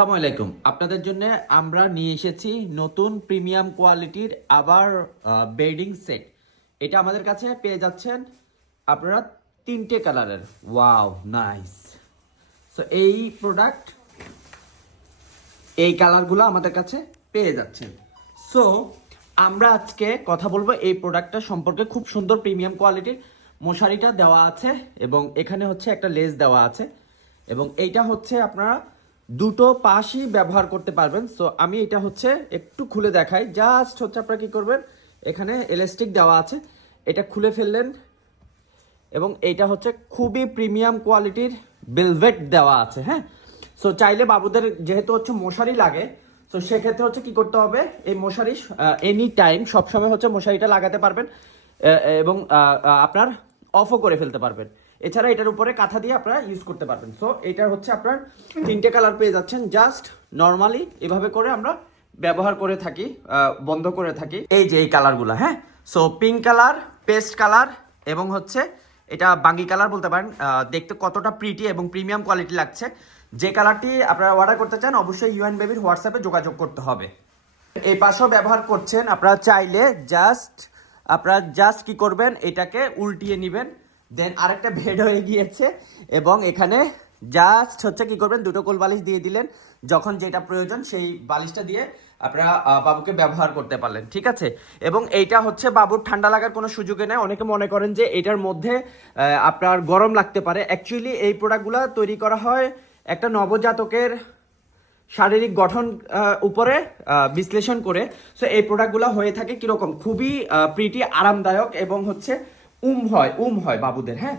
আসসালামু আলাইকুম। আপনাদের জন্য আমরা নিয়ে এসেছি নতুন প্রিমিয়াম কোয়ালিটির আবার বেডিং সেট। এটা আমাদের কাছে পেয়ে যাচ্ছেন আপনারা তিনটে কালারের। Wow, nice. সো এই প্রোডাক্ট, এই কালারগুলো আমাদের কাছে পেয়ে যাচ্ছেন। সো আমরা আজকে কথা বলবো এই প্রোডাক্টটা সম্পর্কে। খুব সুন্দর প্রিমিয়াম কোয়ালিটির মশারিটা দেওয়া আছে এবং এখানে হচ্ছে একটা লেস দেওয়া আছে এবং এইটা হচ্ছে আপনারা দুটো পাশই ব্যবহার করতে পারবেন। সো আমি এটা হচ্ছে একটু খুলে দেখাই। জাস্ট হচ্ছে আপনারা কি করবেন, এখানে এলাস্টিক দেওয়া আছে, এটা খুলে ফেললেন এবং এইটা হচ্ছে খুবই প্রিমিয়াম কোয়ালিটির ভেলভেট দেওয়া আছে। হ্যাঁ, সো চাইলে বাবুদের যেহেতু হচ্ছে মশারি লাগে, তো সেক্ষেত্রে হচ্ছে কি করতে হবে, এই মশারি এনি টাইম সবসময় হচ্ছে মশারিটা লাগাতে পারবেন এবং আপনার অফও করে ফেলতে পারবেন। এছাড়া এটার উপরে কাঁথা দিয়ে আপনারা ইউজ করতে পারবেন। সো এটার হচ্ছে আপনার তিনটে কালার পেয়ে যাচ্ছেন। জাস্ট নর্মালি এভাবে করে আমরা ব্যবহার করে থাকি, বন্ধ করে থাকি। এই যে এই কালারগুলো, হ্যাঁ, so pink colour, paste colour এবং হচ্ছে এটা বাঙ্গি কালার বলতে পারেন। দেখতে কতটা প্রিটি এবং প্রিমিয়াম কোয়ালিটি লাগছে। যে কালারটি আপনারা অর্ডার করতে চান অবশ্যই ইউএন বেবির হোয়াটসঅ্যাপে যোগাযোগ করতে হবে। এই পাশেও ব্যবহার করছেন আপনারা চাইলে জাস্ট কি করবেন, এটাকে উল্টিয়ে নেবেন, দেন আরেকটা বেড হয়ে গিয়েছে এবং এখানে জাস্ট হচ্ছে কি করবেন, দুটো কোল বালিশ দিয়ে দিলেন, যখন যেটা প্রয়োজন সেই বালিশটা দিয়ে আপনারা বাবুকে ব্যবহার করতে পারলেন। ঠিক আছে, এবং এইটা হচ্ছে বাবুর ঠান্ডা লাগার কোনো সুযোগে নেই। অনেকে মনে করেন যে এটার মধ্যে আপনার গরম লাগতে পারে। অ্যাকচুয়ালি এই প্রোডাক্টগুলো তৈরি করা হয় একটা নবজাতকের শারীরিক গঠন উপরে বিশ্লেষণ করে। সো এই প্রোডাক্টগুলো হয়ে থাকে কিরকম, খুবই প্রিটি, আরামদায়ক এবং হচ্ছে উম হয় বাবুদের। হ্যাঁ,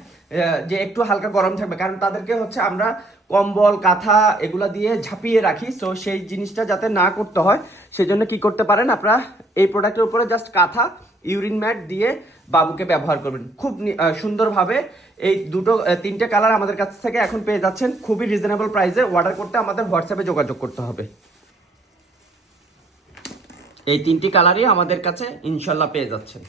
যে একটু হালকা গরম থাকবে, কারণ তাদেরকে হচ্ছে আমরা কম্বল কাঁথা এগুলা দিয়ে ঝাঁপিয়ে রাখি। সো সেই জিনিসটা যাতে না করতে হয় সেজন্য কি করতে পারেন, আপনারা এই প্রোডাক্টের উপরে জাস্ট কাঁথা, ইউরিন ম্যাট দিয়ে বাবুকে ব্যবহার করবেন খুব সুন্দরভাবে। এই তিনটে কালার আমাদের কাছ থেকে এখন পেয়ে যাচ্ছেন খুবই রিজনেবল প্রাইসে। অর্ডার করতে আমাদের হোয়াটসঅ্যাপে যোগাযোগ করতে হবে। এই তিনটি কালারই আমাদের কাছে ইনশাল্লাহ পেয়ে যাচ্ছেন।